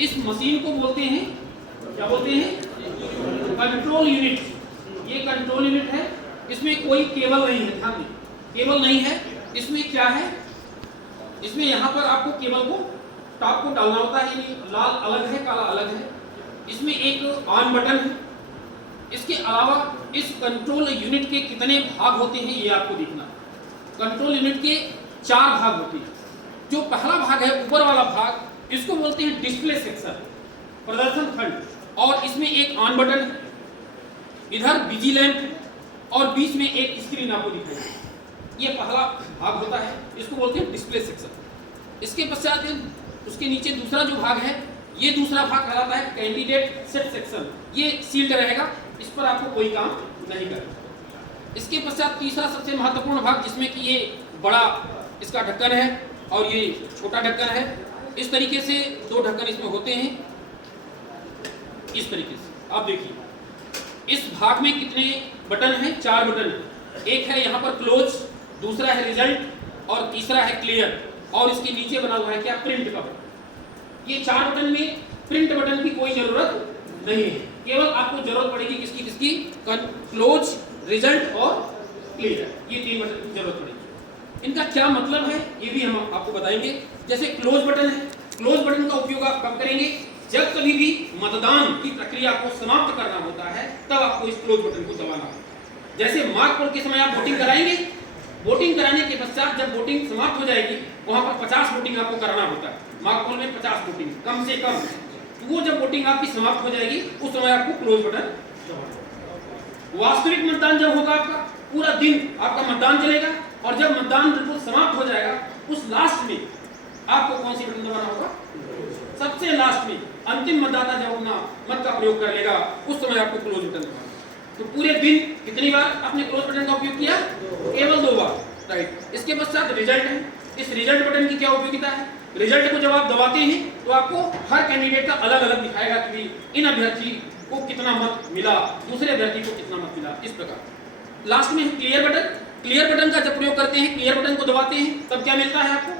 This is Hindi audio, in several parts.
इस मशीन को बोलते हैं, क्या बोलते हैं? Control unit. ये कंट्रोल यूनिट है, इसमें कोई केबल नहीं है, ध्यान दें, केबल नहीं है। इसमें क्या है, इसमें यहाँ पर आपको केबल को टॉप को डालना होता है, यानी लाल अलग है, काला अलग है। इसमें एक ऑन बटन है। इसके अलावा इस कंट्रोल यूनिट के कितने भाग होते हैं ये आपको देखना। कंट्रोल यूनिट के 4 भाग होते हैं। जो पहला भाग है, ऊपर वाला भाग, इसको बोलते हैं डिस्प्ले सेक्शन, प्रदर्शन खंड। और इसमें एक ऑन बटन है, इधर बिजी लैंप है, और बीच में एक स्क्रीन आपको दिखाई देगी। ये पहला भाग होता है, इसको बोलते हैं डिस्प्ले सेक्शन। इसके पश्चात उसके नीचे दूसरा जो भाग है, ये दूसरा भाग कहलाता है कैंडिडेट सेट सेक्शन। ये सील्ड रहेगा, इस पर आपको कोई काम नहीं करना। इसके पश्चात तीसरा सबसे महत्वपूर्ण भाग, जिसमें कि ये बड़ा इसका ढक्कन है और ये छोटा ढक्कन है। इस तरीके से 2 ढक्कन इसमें होते हैं। इस तरीके से आप देखिए, इस भाग में कितने बटन हैं? 4 बटन हैं। एक है यहाँ पर क्लोज, दूसरा है रिजल्ट, और तीसरा है क्लियर, और इसके नीचे बना हुआ है क्या? प्रिंट का बटन। ये 4 बटन में प्रिंट बटन की कोई जरूरत नहीं है, केवल आपको जरूरत पड़ेगी किसकी किसकी? क्लोज, रिजल्ट और क्लियर। ये 3 बटन की जरूरत पड़ेगी। इनका क्या मतलब है ये भी हम आपको बताएंगे। जैसे क्लोज बटन है, क्लोज बटन का उपयोग आप कब करेंगे? जब कभी भी मतदान की प्रक्रिया को समाप्त करना होता है, तब आपको इस क्लोज बटन को दबाना होता है। जैसे मार्क पोल के समय आप वोटिंग कराएंगे, वोटिंग कराने के पश्चात जब वोटिंग समाप्त हो जाएगी, वहां पर 50 वोटिंग आपको कराना होता है। मार्क पोल में 50 वोटिंग कम से कम। तो वो जब वोटिंग आपकी समाप्त हो जाएगी, उस समय आपको क्लोज बटन दबाना। वास्तविक मतदान जब होगा, आपका पूरा दिन आपका मतदान चलेगा, और जब मतदान बिल्कुल समाप्त हो जाएगा, उस लास्ट में आपको कौन सी बटन दबाना होगा? सबसे लास्ट में, अंतिम मतदाता जब अपना मत का प्रयोग कर लेगा, उस समय आपको क्लोज बटन दबाना। तो पूरे दिन कितनी बार आपने क्लोज बटन का उपयोग किया? केवल 2 बार, राइट। इसके पश्चात रिजल्ट है। इस रिजल्ट बटन की क्या उपयोगिता है? रिजल्ट को जब आप दबाते हैं तो आपको हर कैंडिडेट का अलग अलग दिखाएगा कि इन अभ्यर्थी को कितना मत मिला, दूसरे अभ्यर्थी को कितना मत मिला, इस प्रकार। लास्ट में क्लियर बटन। क्लियर बटन का जब प्रयोग करते हैं, क्लियर बटन को दबाते हैं, तब क्या मिलता है आपको?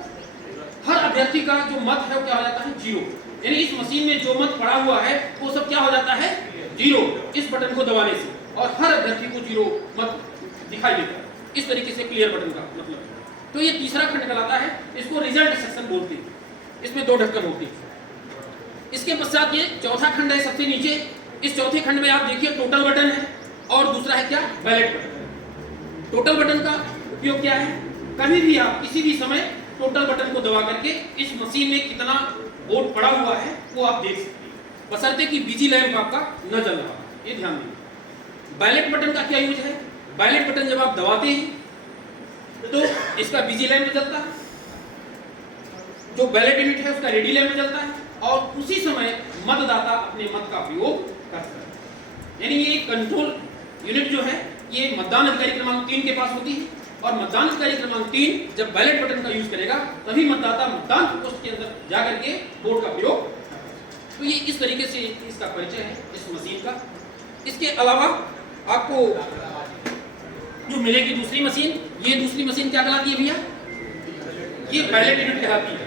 हर अभ्यर्थी का जो मत है वो क्या हो जाता है? 0। यानी इस मशीन में जो मत पड़ा हुआ है वो सब क्या हो जाता है? 0, इस बटन को दबाने से, और हर अभ्यर्थी को 0 मत दिखाई देता है। इस तरीके से क्लियर बटन का मतलब है। तो ये तीसरा खंड कहलाता है, इसको रिजल्ट सेक्शन बोलते हैं। इसमें 2 ढक्कन होते हैं। इसके पश्चात ये चौथा खंड है, सबसे नीचे। इस चौथे खंड में आप देखिए टोटल बटन है, और दूसरा है क्या? Ballot button. टोटल बटन का उपयोग क्या है? कभी भी आप किसी भी समय टोटल बटन को दबा करके इस मशीन में कितना वोट पड़ा हुआ है वो आप देख सकते हैं, बशर्ते कि बिजी लैंप आपका न जल रहा है। ये ध्यान दें। बैलेट बटन का क्या यूज है? बैलेट बटन जब आप दबाते हैं तो इसका बिजी लैंप जलता है, जो बैलेट यूनिट है उसका रेडी लैंप जलता है, और उसी समय मतदाता अपने मत का प्रयोग कर सकता है। यानी ये कंट्रोल यूनिट जो है, ये मतदान अधिकारी क्रमांक 3 के पास होती है, और मतदान अधिकारी क्रमांक 3 जब बैलेट बटन का यूज करेगा, तभी मतदाता मतदान प्रकोष्ठ के अंदर जाकर के वोट का प्रयोग। तो ये इस तरीके से इसका परिचय है इस मशीन का। इसके अलावा आपको जो मिलेगी दूसरी मशीन, ये दूसरी मशीन क्या कहलाती है भैया? ये बैलेट यूनिट कहलाती है।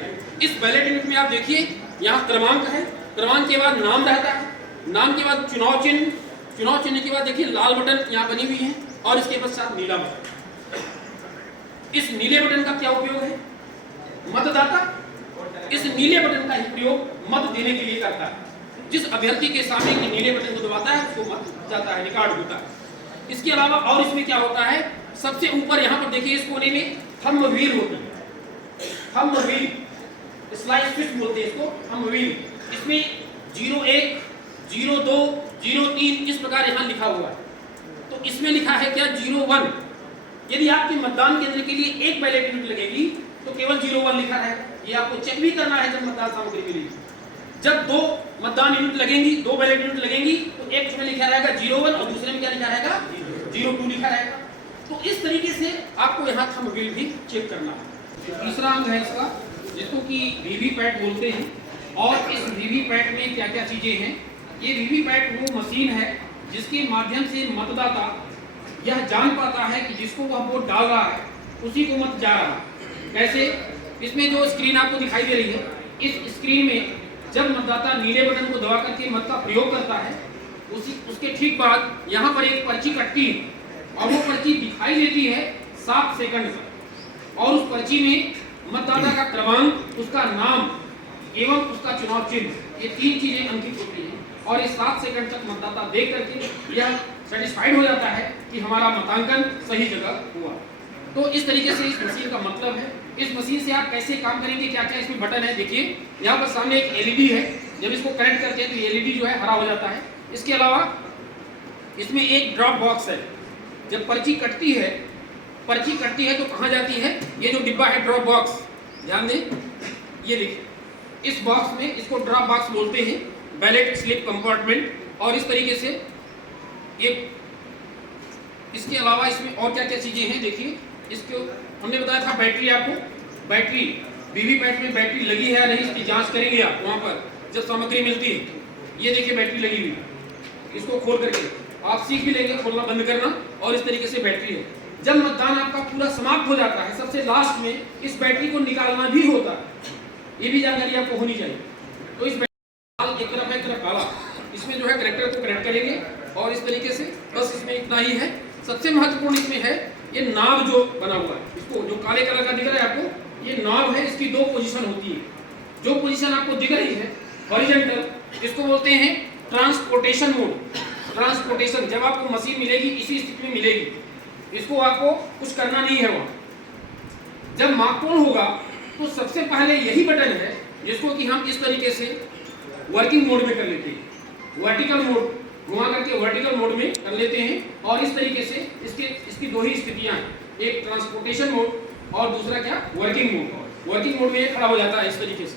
इस बैलेट यूनिट में आप देखिए, यहाँ क्रमांक है, क्रमांक के बाद नाम रहता है, नाम के बाद चुनाव चिन्ह, चुनाव चिन्ह के बाद देखिए लाल बटन यहाँ बनी हुई है, और इसके पश्चात नीला बटन। इस नीले बटन का क्या उपयोग है? मतदाता इस नीले बटन का ही प्रयोग मत देने के लिए करता है। जिस अभ्यर्थी के सामने नीले बटन को दबाता है, उसको मत जाता है, रिकॉर्ड होता है। इसके अलावा और इसमें क्या होता है? सबसे ऊपर यहाँ पर देखिए, इस कोने में थंब व्हील होती है। थंब व्हील, स्लाइड स्विच बोलते हैं इसको, थंब व्हील। इसमें 01, 02, 03 इस प्रकार यहाँ लिखा हुआ है। तो इसमें लिखा है क्या? 01। यदि आपके मतदान केंद्र के लिए एक बैलेट यूनिट लगेगी तो केवल 01 लिखा रहेगा। ये आपको चेक भी करना है जब मतदान सामग्री मिलेगी। जब 2 मतदान यूनिट लगेंगी, 2 बैलेट यूनिट लगेंगी, तो एक में लिखा रहेगा 01 और दूसरे में क्या लिखा रहेगा? 02 लिखा रहेगा। तो इस तरीके से आपको यहाँ थंब व्हील भी चेक करना है। तीसरा अंग है इसका, जिसको कि वीवीपैट बोलते हैं। और इस वीवीपैट में क्या क्या चीजें हैं? ये वीवीपैट वो मशीन है जिसके माध्यम से मतदाता यह जान पाता है कि जिसको वह वोट डाल रहा है उसी को मत जा रहा है। कैसे? इसमें जो स्क्रीन आपको दिखाई दे रही है, इस स्क्रीन में जब मतदाता नीले बटन को दबा करके मत का प्रयोग करता है, उसके ठीक बाद यहाँ पर एक पर्ची कटती है और वो पर्ची दिखाई देती है 7 सेकंड तक, और उस पर्ची में मतदाता का क्रमांक, उसका नाम एवं उसका चुनाव चिन्ह, ये 3 चीजें अंकित होती हैं और इस 7 सेकंड तक मतदाता देख करके यह सेटिस्फाइड हो जाता है कि हमारा मतांकन सही जगह हुआ। तो इस तरीके से इस मशीन का मतलब है। इस मशीन से आप कैसे काम करेंगे, क्या क्या इसमें बटन है, देखिए यहाँ पर सामने एक एलईडी है, जब इसको कनेक्ट करते हैं तो एलईडी जो है हरा हो जाता है। इसके अलावा इसमें एक ड्रॉप बॉक्स है, जब पर्ची कटती है तो कहाँ जाती है, ये जो डिब्बा है ड्रॉप बॉक्स, ध्यान दें, ये देखिए इस बॉक्स में, इसको ड्रॉप बॉक्स बोलते हैं, बैलेट स्लिप कंपार्टमेंट। और इस तरीके से ये, इसके अलावा इसमें और क्या क्या चीजें हैं, देखिए इसको हमने बताया था बैटरी, आपको बैटरी वीवीपैट में बैटरी लगी है या नहीं इसकी जांच करेंगे आप वहां पर जब सामग्री मिलती है। ये देखिए बैटरी लगी हुई, इसको खोल करके आप सीख भी लेंगे खोलना बंद करना। और इस तरीके से बैटरी है। जब मतदान आपका पूरा समाप्त हो जाता है, सबसे लास्ट में इस बैटरी को निकालना भी होता है, ये भी जानकारी आपको होनी चाहिए। तो इस एक तरफ है, एक तरफ काला, इसमें जो है कनेक्टर को कनेक्ट करेंगे और इस तरीके से, बस इसमें इतना ही है। सबसे महत्वपूर्ण इसमें है ये नाब जो बना हुआ है, इसको जो काले कलर का दिख रहा है आपको, ये नाब है, इसकी 2 पोजीशन होती है। जो पोजीशन आपको दिख रही है हॉरिजॉन्टल, इसको बोलते हैं ट्रांसपोर्टेशन मोड। ट्रांसपोर्टेशन, जब आपको मशीन मिलेगी इसी स्थिति में मिलेगी, इसको आपको कुछ करना नहीं है वहाँ। जब मापतोल होगा तो सबसे पहले यही बटन है जिसको कि हम इस तरीके से वर्किंग मोड में कर लेते हैं, वर्टिकल मोड घुमा करके वर्टिकल मोड में कर लेते हैं। और इस तरीके से इसकी 2 ही स्थितियां हैं, एक ट्रांसपोर्टेशन मोड और दूसरा क्या, वर्किंग मोड। वर्किंग मोड में ये खड़ा हो जाता है इस तरीके से।